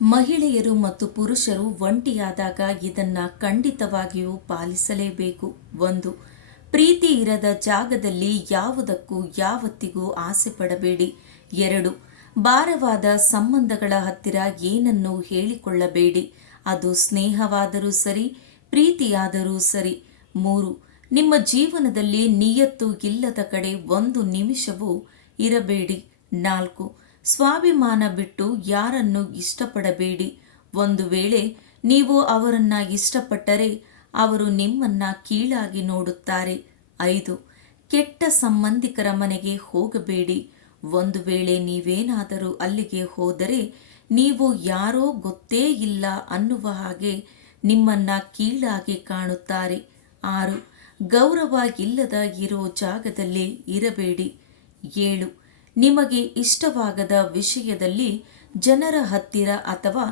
ಮಹಿಳೆಯರು ಮತ್ತು ಪುರುಷರು ಒಂಟಿಯಾದಾಗ ಇದನ್ನ ಖಂಡಿತವಾಗಿಯೂ ಪಾಲಿಸಲೇಬೇಕು. 1. ಪ್ರೀತಿ ಇರದ ಜಾಗದಲ್ಲಿ ಯಾವುದಕ್ಕೂ ಯಾವತ್ತಿಗೂ ಆಸೆ ಪಡಬೇಡಿ. 2. ಭಾರವಾದ ಸಂಬಂಧಗಳ ಹತ್ತಿರ ಏನನ್ನೂ ಹೇಳಿಕೊಳ್ಳಬೇಡಿ. ಅದು ಸ್ನೇಹವಾದರೂ ಸರಿ, ಪ್ರೀತಿಯಾದರೂ ಸರಿ. 3. ನಿಮ್ಮ ಜೀವನದಲ್ಲಿ ನಿಯತ್ತು ಇಲ್ಲದ ಕಡೆ ಒಂದು ನಿಮಿಷವೂ ಇರಬೇಡಿ. 4. ಸ್ವಾಭಿಮಾನ ಬಿಟ್ಟು ಯಾರನ್ನು ಇಷ್ಟಪಡಬೇಡಿ. ಒಂದು ವೇಳೆ ನೀವು ಅವರನ್ನ ಇಷ್ಟಪಟ್ಟರೆ ಅವರು ನಿಮ್ಮನ್ನ ಕೀಳಾಗಿ ನೋಡುತ್ತಾರೆ. 5. ಕೆಟ್ಟ ಸಂಬಂಧಿಕರ ಮನೆಗೆ ಹೋಗಬೇಡಿ. ಒಂದು ವೇಳೆ ನೀವೇನಾದರೂ ಅಲ್ಲಿಗೆ ಹೋದರೆ ನೀವು ಯಾರೋ ಗೊತ್ತೇ ಇಲ್ಲ ಅನ್ನುವ ಹಾಗೆ ನಿಮ್ಮನ್ನ ಕೀಳಾಗಿ ಕಾಣುತ್ತಾರೆ. 6. ಗೌರವ ಇಲ್ಲದ ಇರೋ ಜಾಗದಲ್ಲಿ ಇರಬೇಡಿ. 7. ನಿಮಗೆ ಇಷ್ಟವಾಗದ ವಿಷಯದಲ್ಲಿ ಜನರ ಹತ್ತಿರ ಅಥವಾ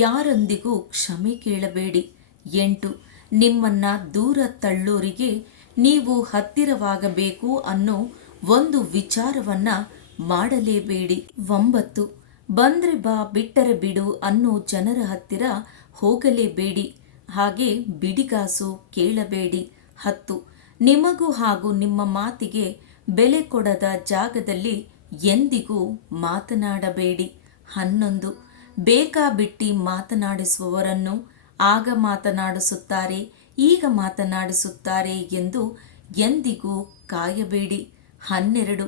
ಯಾರೊಂದಿಗೂ ಕ್ಷಮೆ ಕೇಳಬೇಡಿ. 8. ನಿಮ್ಮನ್ನ ದೂರ ತಳ್ಳೋರಿಗೆ ನೀವು ಹತ್ತಿರವಾಗಬೇಕು ಅನ್ನೋ ಒಂದು ವಿಚಾರವನ್ನ ಮಾಡಲೇಬೇಡಿ. 9. ಬಂದ್ರೆ ಬಾ ಬಿಟ್ಟರೆ ಬಿಡು ಅನ್ನೋ ಜನರ ಹತ್ತಿರ ಹೋಗಲೇಬೇಡಿ. ಹಾಗೆ ಬಿಡಿಗಾಸು ಕೇಳಬೇಡಿ. 10. ನಿಮಗೂ ಹಾಗೂ ನಿಮ್ಮ ಮಾತಿಗೆ ಬೆಲೆ ಕೊಡದ ಜಾಗದಲ್ಲಿ ಎಂದಿಗೂ ಮಾತನಾಡಬೇಡಿ. 11. ಬೇಕಾಬಿಟ್ಟಿ ಮಾತನಾಡಿಸುವವರನ್ನು ಆಗ ಮಾತನಾಡಿಸುತ್ತಾರೆ, ಈಗ ಮಾತನಾಡಿಸುತ್ತಾರೆ ಎಂದು ಎಂದಿಗೂ ಕಾಯಬೇಡಿ. 12.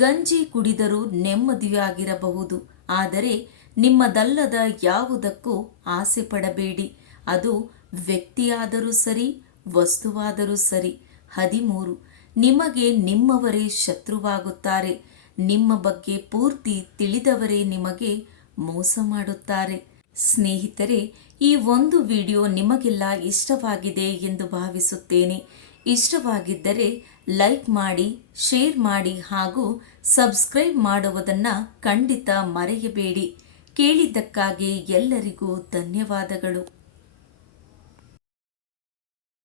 ಗಂಜಿ ಕುಡಿದರೂ ನೆಮ್ಮದಿಯಾಗಿರಬಹುದು, ಆದರೆ ನಿಮ್ಮದಲ್ಲದ ಯಾವುದಕ್ಕೂ ಆಸೆ ಪಡಬೇಡಿ. ಅದು ವ್ಯಕ್ತಿಯಾದರೂ ಸರಿ, ವಸ್ತುವಾದರೂ ಸರಿ. 13. ನಿಮಗೆ ನಿಮ್ಮವರೇ ಶತ್ರುವಾಗುತ್ತಾರೆ. ನಿಮ್ಮ ಬಗ್ಗೆ ಪೂರ್ತಿ ತಿಳಿದವರೇ ನಿಮಗೆ ಮೋಸ ಮಾಡುತ್ತಾರೆ. ಸ್ನೇಹಿತರೆ, ಈ ಒಂದು ವಿಡಿಯೋ ನಿಮಗೆಲ್ಲ ಇಷ್ಟವಾಗಿದೆ ಎಂದು ಭಾವಿಸುತ್ತೇನೆ. ಇಷ್ಟವಾಗಿದ್ದರೆ ಲೈಕ್ ಮಾಡಿ, ಶೇರ್ ಮಾಡಿ ಹಾಗೂ ಸಬ್ಸ್ಕ್ರೈಬ್ ಮಾಡುವುದನ್ನು ಖಂಡಿತ ಮರೆಯಬೇಡಿ. ಕೇಳಿದ್ದಕ್ಕಾಗಿ ಎಲ್ಲರಿಗೂ ಧನ್ಯವಾದಗಳು.